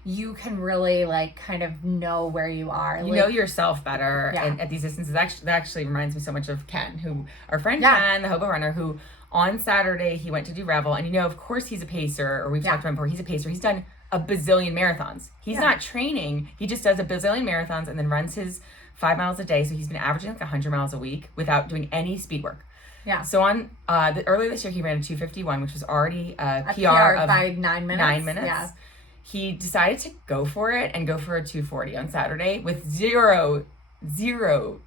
you can really like kind of know where you are. You know yourself better, and at these distances. That actually reminds me so much of Ken, who our friend Ken, the Hobo Runner, who on Saturday he went to do Revel, and you know, of course, he's a pacer, or we've talked about him before. He's a pacer. He's done a bazillion marathons. He's not training. He just does a bazillion marathons and then runs his 5 miles a day. So he's been averaging like 100 miles a week without doing any speed work. Yeah. So on earlier this year, he ran a 2:51, which was already a PR of by 9 minutes. 9 minutes. Yeah. He decided to go for it and go for a 2:40 on Saturday with zero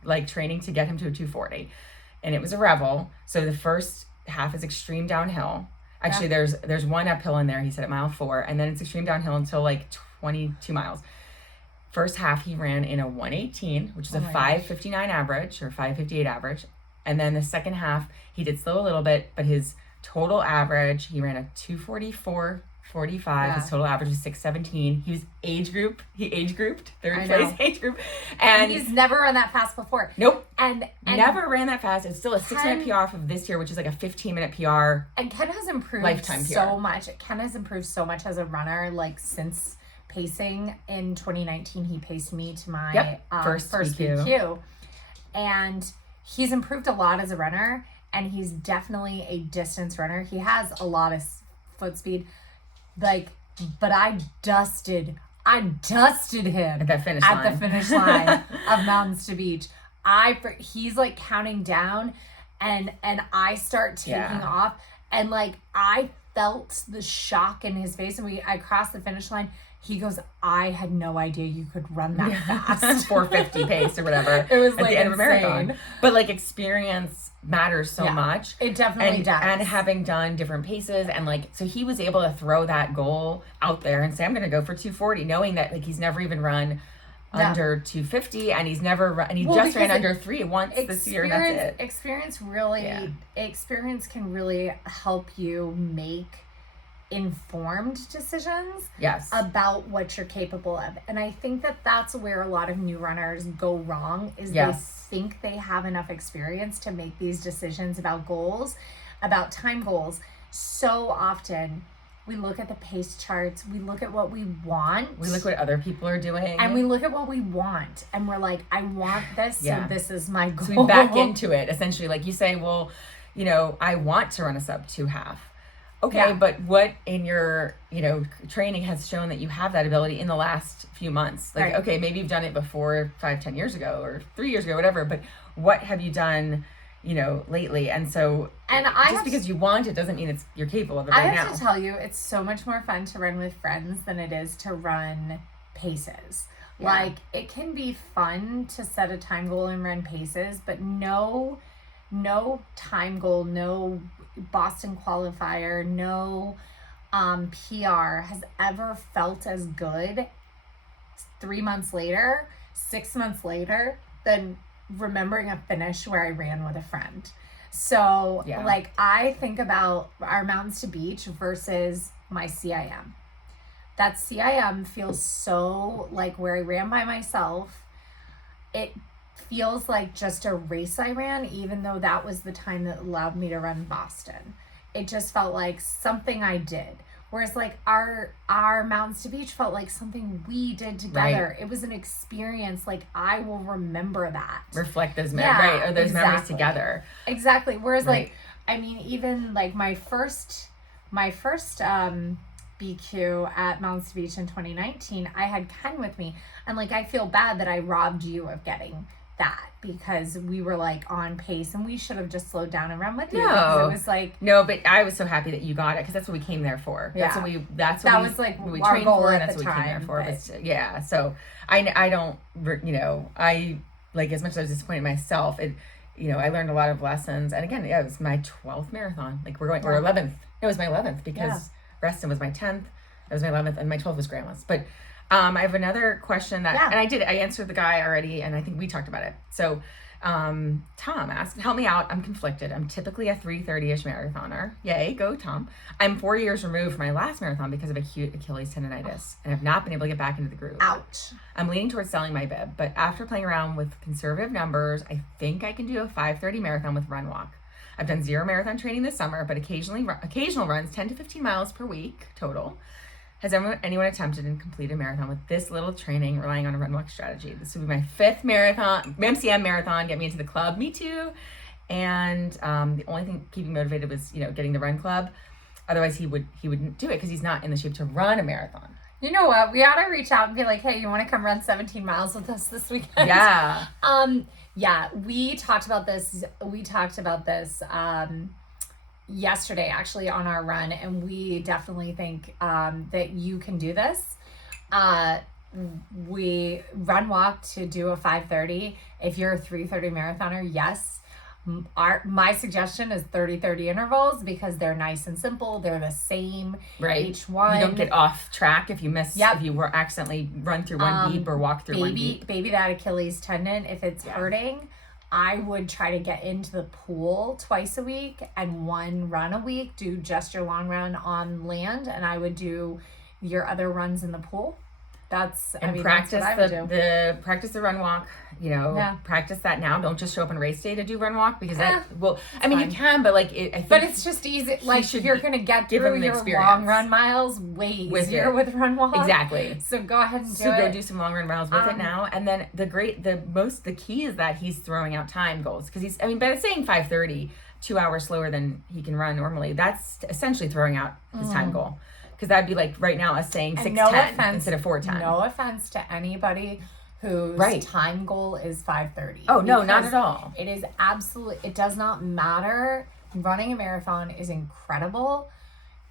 like training to get him to a 2:40, and it was a Revel. So the first half is extreme downhill. Actually, there's one uphill in there. He said at mile 4, and then it's extreme downhill until like 22 miles. First half he ran in a 1:18, which is a 5:59 average or 5:58 average. And then the second half, he did slow a little bit, but his total average, he ran a 2:44.45. His total average was 6:17. He was age grouped, third place age group. And he's never run that fast before. Nope. And never ran that fast. It's still a 6-minute PR from this year, which is like a 15-minute PR. And Ken has improved much. Ken has improved so much as a runner, like since pacing in 2019, he paced me to my first BQ. And he's improved a lot as a runner, and he's definitely a distance runner. He has a lot of foot speed, like, but I dusted him at the finish line of Mountains to Beach. He's like counting down, and I start taking off, and like I felt the shock in his face, and I crossed the finish line. He goes, I had no idea you could run that fast. 450 pace or whatever. It was at the end of a marathon. But like experience matters so much. It definitely does. And having done different paces, and like, so he was able to throw that goal out there and say, I'm going to go for 2:40, knowing that like he's never even run under 250, and he's never run, and he just ran under 3 once this year, and that's it. Experience can really help you make informed decisions about what you're capable of. And I think that that's where a lot of new runners go wrong, is they think they have enough experience to make these decisions about goals, about time goals. So often we look at the pace charts, we look at what we want, we look what other people are doing, and we look at what we want, and we're like, I want this, so this is my goal. So we back into it essentially. Like you say, well, you know, I want to run a sub 2 half. Okay, but what in your, you know, training has shown that you have that ability in the last few months? Like, okay, maybe you've done it before 5-10 years ago or 3 years ago, whatever, but what have you done, you know, lately? And so just because you want it doesn't mean you're capable of it right now. I have to tell you, it's so much more fun to run with friends than it is to run paces. Yeah. Like, it can be fun to set a time goal and run paces, but no time goal, no Boston qualifier, no PR has ever felt as good 3 months later, 6 months later, than remembering a finish where I ran with a friend. So, like, I think about our Mountains to Beach versus my CIM. That CIM feels so like where I ran by myself. It feels like just a race I ran, even though that was the time that allowed me to run Boston. It just felt like something I did. Whereas like our Mountains to Beach felt like something we did together. Right. It was an experience. Like I will remember that. Reflect those memories, right? Or those memories together. Exactly. Whereas like, I mean, even like my first BQ at Mountains to Beach in 2019, I had Ken with me. And like, I feel bad that I robbed you of getting that because we were like on pace and we should have just slowed down and run with you. No, it was like but I was so happy that you got it because that's what we came there for. That's what we. That's what was like we trained for, and that's what we came there for. But so I don't, I like as much as I was disappointed in myself. It, I learned a lot of lessons, and again, it was my 12th marathon. Like we're 11th. It was my 11th because Reston was my 10th. It was my 11th, and my 12th was Grandma's. But I have another question and I answered the guy already, and I think we talked about it. So Tom asked, help me out. I'm conflicted. I'm typically a 3:30-ish marathoner. Yay, go Tom. I'm 4 years removed from my last marathon because of acute Achilles tendonitis and have not been able to get back into the groove. Ouch. I'm leaning towards selling my bib, but after playing around with conservative numbers, I think I can do a 5:30 marathon with run walk. I've done 0 marathon training this summer, but occasional runs, 10 to 15 miles per week total. Has anyone attempted and completed a marathon with this little training, relying on a run walk strategy? This would be my 5th marathon, MCM marathon, get me into the club. Me too. And the only thing keeping motivated was, getting the run club. Otherwise, he wouldn't do it because he's not in the shape to run a marathon. You know what? We ought to reach out and be like, hey, you want to come run 17 miles with us this weekend? Yeah. Yeah, we talked about this. Yesterday actually on our run, and we definitely think that you can do this. We run walk to do a 5:30. If you're a 3:30 marathoner, yes. My suggestion is 30-30 intervals because they're nice and simple. They're the same each one. You don't get off track if you miss, if you were accidentally run through one beep or walk through one beep. Baby that Achilles tendon, if it's hurting, I would try to get into the pool twice a week and 1 run a week. Do just your long run on land, and I would do your other runs in the pool. Practice the run walk. Practice that now. Don't just show up on race day to do run walk because you can, but like I think. But it's just easy. Like you're gonna get through your long run miles way easier with run walk. Exactly. So go ahead and go do some long run miles with it now. And then the key is that he's throwing out time goals because by saying 5:30, 2 hours slower than he can run normally. That's essentially throwing out his time goal. Because that'd be like right now us saying 6:10 instead of 4:10. No offense to anybody whose time goal is 5:30. Oh, no, not at all. It is it does not matter. Running a marathon is incredible.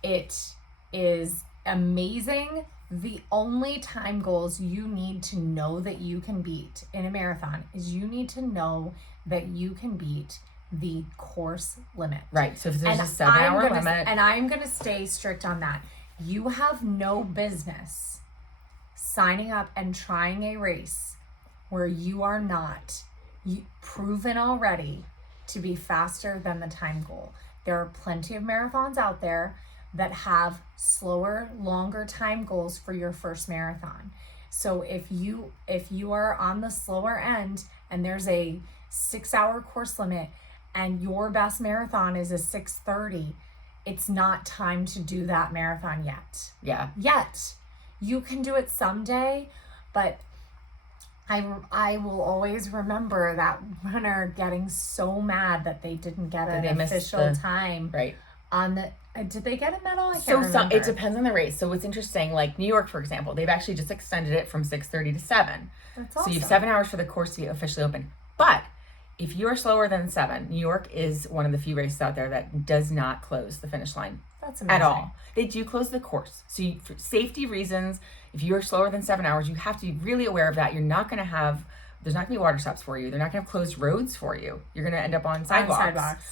It is amazing. The only time goals you need to know that you can beat in a marathon is you need to know that you can beat the course limit. Right. So if there's a 7-hour limit. And I'm going to stay strict on that. You have no business signing up and trying a race where you are not proven already to be faster than the time goal. There are plenty of marathons out there that have slower, longer time goals for your first marathon. So if you are on the slower end and there's a 6-hour course limit and your best marathon is a 6:30, it's not time to do that marathon yet. Yeah. Yet. You can do it someday, but I will always remember that runner getting so mad that they didn't get an official time. Right. On the did they get a medal? I can't remember. It depends on the race. So what's interesting, like New York, for example, they've actually just extended it from 6:30 to 7. That's awesome. So you have 7 hours for the course to be officially open. But if you are slower than 7, New York is one of the few races out there that does not close the finish line. That's amazing. At all. They do close the course. So for safety reasons, if you are slower than 7 hours, you have to be really aware of that. There's not going to be water stops for you. They're not going to have closed roads for you. You're going to end up on sidewalks.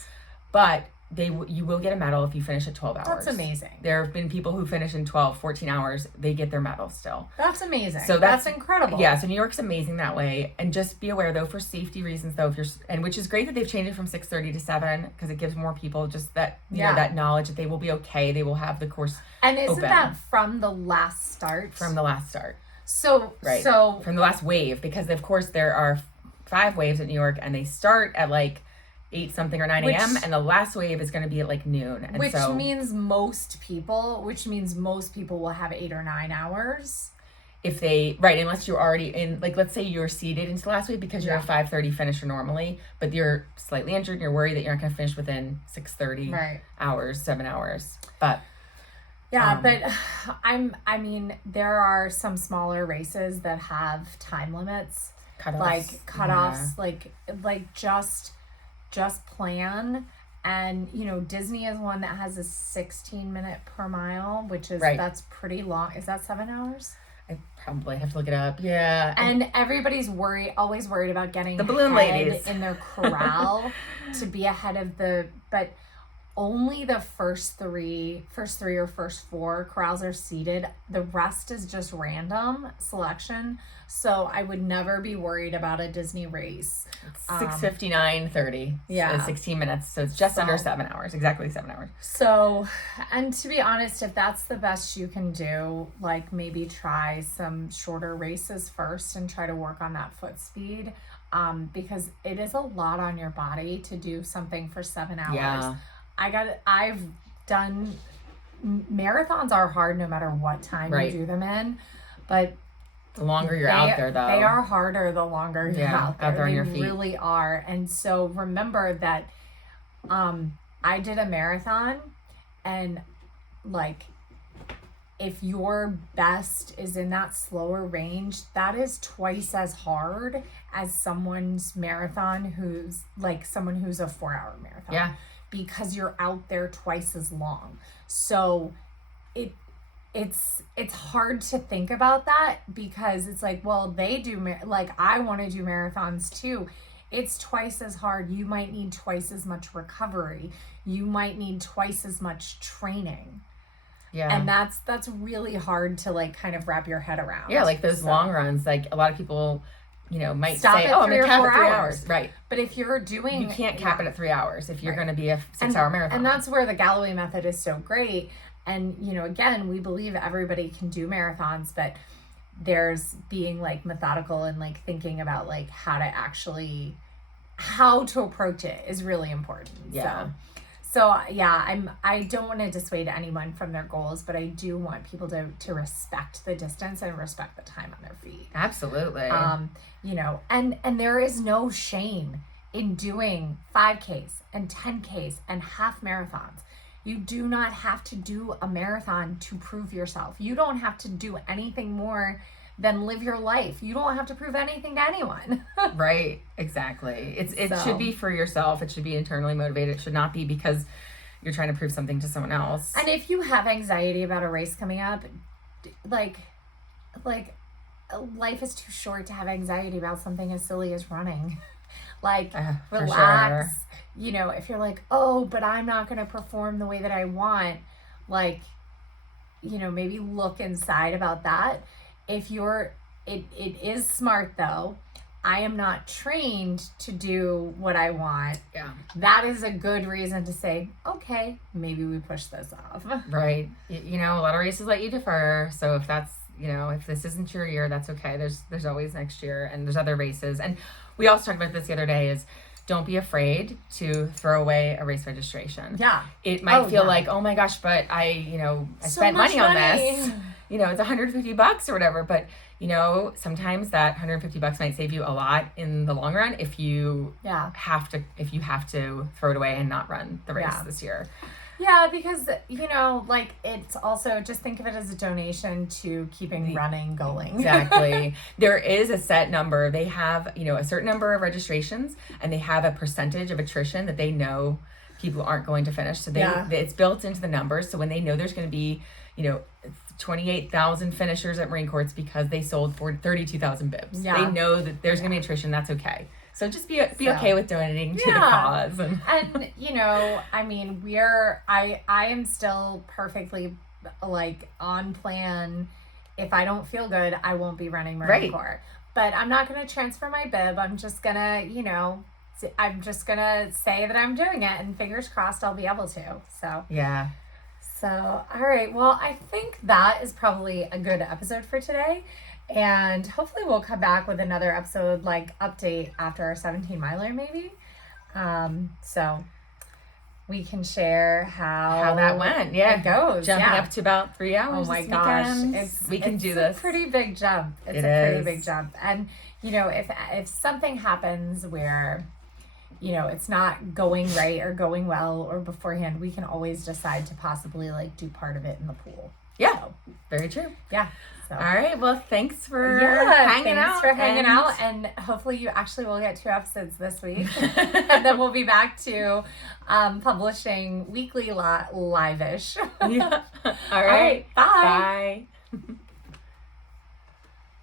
But you will get a medal if you finish at 12 hours. That's amazing. There have been people who finish in 12, 14 hours. They get their medal still. That's amazing. So that's incredible. Yeah, so New York's amazing that way. And just be aware, though, for safety reasons, though, which is great that they've changed it from 6:30 to 7, because it gives more people just that, you know, that knowledge that they will be okay. They will have the course And isn't that from the last start? From the last start. So from the last wave, because of course there are 5 waves at New York, and they start at like 8 something or 9 a.m. and the last wave is going to be at like noon. And which means most people will have 8 or 9 hours. If they, unless you're already in, like, let's say you're seeded into the last wave because you're a 5:30 finisher normally, but you're slightly injured and you're worried that you're not going to finish within 6:30 hours, 7 hours. But but I mean, there are some smaller races that have time limits, cutoffs, like just plan. And, you know, Disney is one that has a 16-minute per mile, which is, that's pretty long. Is that 7 hours? I probably have to look it up. Yeah. And everybody's always worried about getting the balloon ladies in their corral to be ahead of but only the first three or first 4 corrals are seated. The rest is just random selection. So I would never be worried about a Disney race. 6:59:30. Yeah. 16 minutes. So it's just under 7 hours. Exactly 7 hours. So, and to be honest, if that's the best you can do, like maybe try some shorter races first and try to work on that foot speed. Because it is a lot on your body to do something for 7 hours. Yeah. I've done marathons are hard no matter what time you do them in, but the longer you're out there, though, they are harder the longer you're out there. On your feet. They really are. And so remember that I did a marathon, and like if your best is in that slower range, that is twice as hard as someone's marathon who's someone who's a 4-hour marathon. Yeah. Because you're out there twice as long. So it's hard to think about that, because it's like, well, they do, I want to do marathons too. It's twice as hard. You might need twice as much recovery. You might need twice as much training. Yeah. And that's really hard to kind of wrap your head around. Yeah, like those long runs, like a lot of people, you know, might say, I'm going to cap it 3 hours. Right. But if you're doing... You can't cap it at 3 hours if you're going to be a 6-hour marathon. And that's where the Galloway method is so great. And, you know, again, we believe everybody can do marathons, but there's being methodical and thinking about how to approach it is really important. Yeah. So yeah, I don't want to dissuade anyone from their goals, but I do want people to respect the distance and respect the time on their feet. Absolutely. You know, and there is no shame in doing 5Ks and 10Ks and half marathons. You do not have to do a marathon to prove yourself. You don't have to do anything more than live your life. You don't have to prove anything to anyone. Right, exactly. It should be for yourself. It should be internally motivated. It should not be because you're trying to prove something to someone else. And if you have anxiety about a race coming up, like life is too short to have anxiety about something as silly as running. Relax. Sure. You know, if you're like, oh, but I'm not going to perform the way that I want, you know, maybe look inside about that. If it is smart though. I am not trained to do what I want. Yeah. That is a good reason to say, okay, maybe we push this off. Right. You know, a lot of races let you defer. So if that's, you know, if this isn't your year, that's okay. There's always next year, and there's other races. And we also talked about this the other day is don't be afraid to throw away a race registration. Yeah. It might feel like, oh my gosh, but I spent money on this. You know, it's $150 or whatever, but you know, sometimes that $150 might save you a lot in the long run if you have to throw it away and not run the race this year. Yeah, because, you know, it's also, just think of it as a donation to keeping running going. Exactly. There is a set number. They have, you know, a certain number of registrations, and they have a percentage of attrition that they know people aren't going to finish. So it's built into the numbers. So when they know there's going to be, you know, 28,000 finishers at Marine Corps because they sold for 32,000 bibs. Yeah. They know that there's going to be attrition. That's okay. So just be okay with donating to the cause. And you know, I mean, I am still perfectly like on plan. If I don't feel good, I won't be running Marine Corps. But I'm not going to transfer my bib. I'm just going to, you know, I'm just going to say that I'm doing it, and fingers crossed I'll be able to. So, yeah. So, all right. Well, I think that is probably a good episode for today. And hopefully we'll come back with another episode, like update after our 17 miler maybe. So we can share how that went. Yeah. It goes. Jumping up to about 3 hours. Oh my gosh. We can do this. It's a pretty big jump. It's a pretty big jump. And, you know, if something happens where, you know, it's not going right or going well or beforehand, we can always decide to possibly like do part of it in the pool. Yeah. So, very true. Yeah. So. All right. Well, thanks for hanging out. Thanks for hanging out. And hopefully you actually will get 2 episodes this week. And then we'll be back to publishing weekly live-ish. Yeah. All right. Bye. Bye.